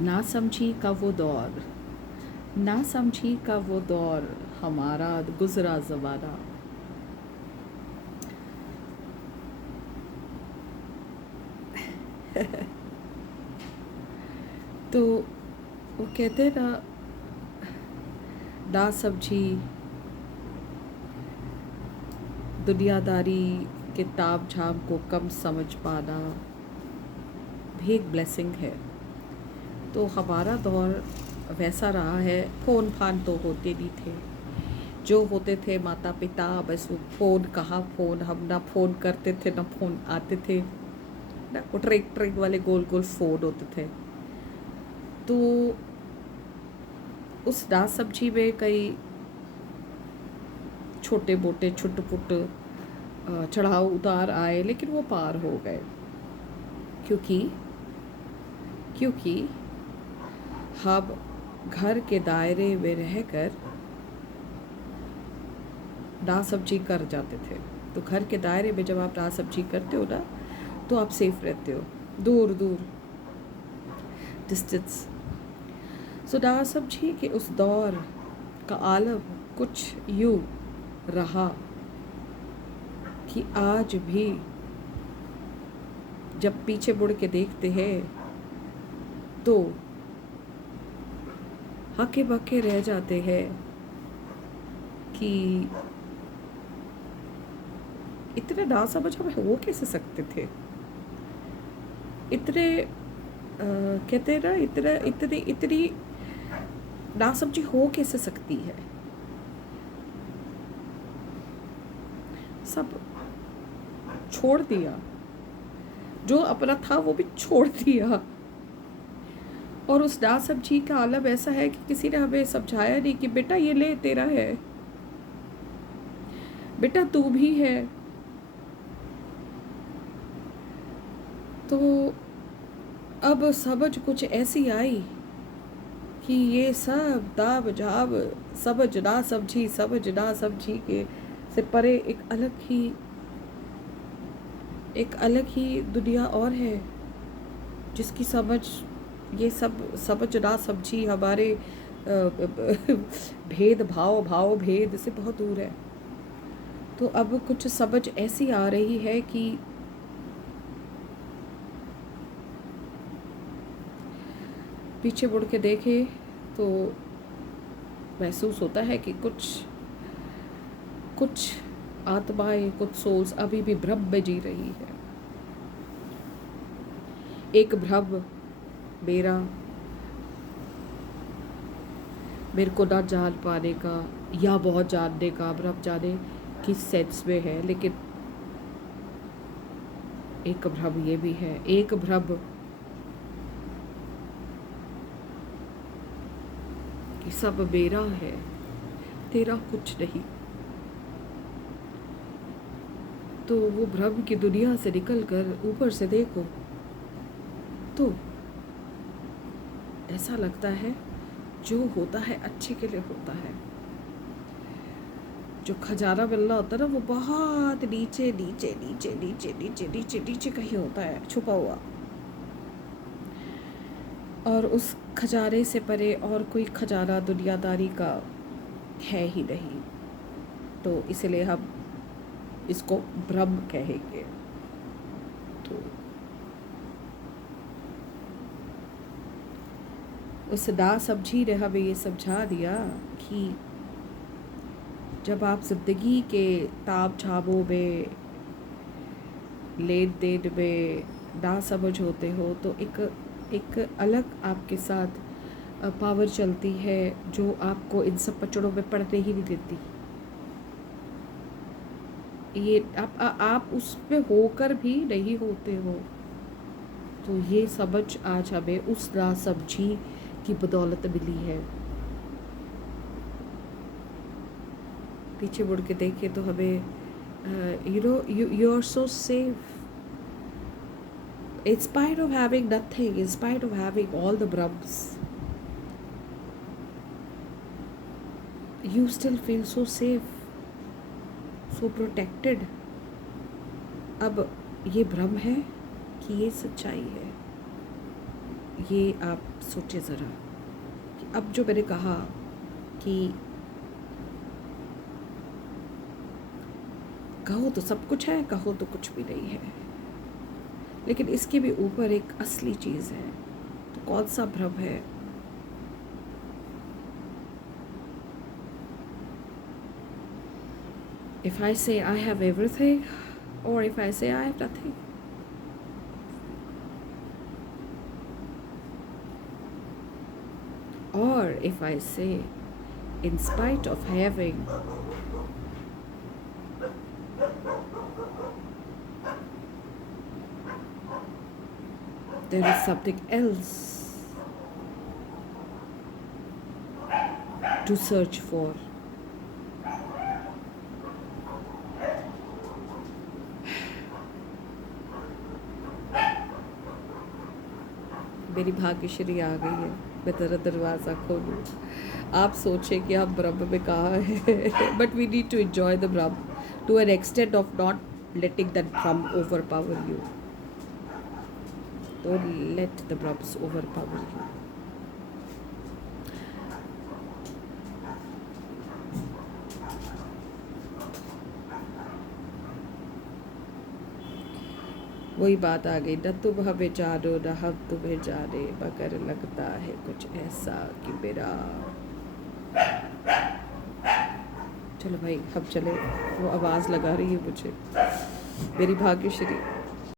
ना समझी का वो दौर, ना समझी का वो दौर, हमारा गुजरा ज़माना। तो वो कहते हैं ना समझी दुनियादारी के ताम झाम को कम समझ पाना भी एक ब्लेसिंग है। तो हमारा दौर वैसा रहा है। फ़ोन फान तो होते नहीं थे, जो होते थे माता पिता, बस वो फ़ोन, कहाँ फ़ोन, हम ना फ़ोन करते थे ना फ़ोन आते थे ना, वो ट्रेक ट्रेक वाले गोल गोल फ़ोन होते थे। तो उस ना समझी में कई छोटे मोटे छुट पुट चढ़ाव उतार आए, लेकिन वो पार हो गए। क्योंकि क्योंकि हम घर के दायरे में रहकर ना समझी कर जाते थे। तो घर के दायरे में जब आप ना समझी करते हो ना, तो आप सेफ रहते हो, दूर दूर डिस्टेंस। सो ना समझी के उस दौर का आलम कुछ यूँ रहा कि आज भी जब पीछे मुड़ के देखते हैं तो हके बके रह जाते हैं कि इतने नासमझ हम हो कैसे सकते थे। इतने कहते हैं ना, इतने इतनी इतनी नासमझी हो कैसे सकती है। सब छोड़ दिया, जो अपना था वो भी छोड़ दिया। और उस नासमझी का आलम ऐसा है कि किसी ने हमें समझाया नहीं कि बेटा ये ले तेरा है, बेटा तू भी है। तो अब समझ कुछ ऐसी आई कि ये सब दाब झाब, समझ ना समझी के से परे एक अलग ही दुनिया और है, जिसकी समझ, ये सब समझ ना समझी हमारे भेद भाव भाव भेद से बहुत दूर है। तो अब कुछ समझ ऐसी आ रही है कि पीछे मुड़ के देखे तो महसूस होता है कि कुछ कुछ आत्माएं, कुछ सोल्स अभी भी भ्रम में जी रही है। एक भ्रम मेरा, मेरे को ना जान पाने का या बहुत जानने का, भ्रम जाने किस सेंस में है, लेकिन एक भ्रम ये भी है, एक भ्रम कि सब मेरा है, तेरा कुछ नहीं। तो वो भ्रम की दुनिया से निकलकर ऊपर से देखो तो ऐसा लगता है जो होता है अच्छे के लिए होता है। जो खजाना मिलना होता है ना, वो बहुत नीचे नीचे नीचे नीचे नीचे नीचे नीचे कहीं होता है छुपा हुआ, और उस खजाने से परे और कोई खजाना दुनियादारी का है ही नहीं। तो इसलिए हम इसको भ्रम कहेंगे। तो उस ना समझी ने हमें ये समझा दिया कि जब आप ज़िंदगी के ताम झामों में, लेन देन में ना समझ होते हो, तो एक अलग आपके साथ पावर चलती है जो आपको इन सब पचड़ों में पड़ने ही नहीं देती। ये आप उस पे होकर भी नहीं होते हो। तो ये समझ आज हमें उस ना समझी की बदौलत मिली है। पीछे मुड़ के देखें तो हमें you are so safe in spite of having nothing, in spite of having all the brums, you still feel so safe, so protected. अब ये भ्रम है कि ये सच्चाई है, ये आप सोचिए ज़रा कि अब जो मैंने कहा कि कहो तो सब कुछ है, कहो तो कुछ भी नहीं है, लेकिन इसके भी ऊपर एक असली चीज़ है। तो कौन सा भ्रम है? If I say I have everything, or if I say I have nothing. Or if I say, in spite of having, there is something else to search for. मेरी भाग्यश्री आ गई है, मैं तेरा दरवाज़ा खोलूँ। आप सोचें कि आप ब्रह्म में कहाँ है, but we need to enjoy the Brahm to an extent of not letting that Brahm overpower you. Don't let the Brahms overpower you. वही बात आ गई, न तुम हमें जानो न हम तुम्हें जाने, मगर लगता है कुछ ऐसा कि मेरा। चलो भाई हम चले, वो आवाज़ लगा रही है मुझे मेरी भाग्यश्री।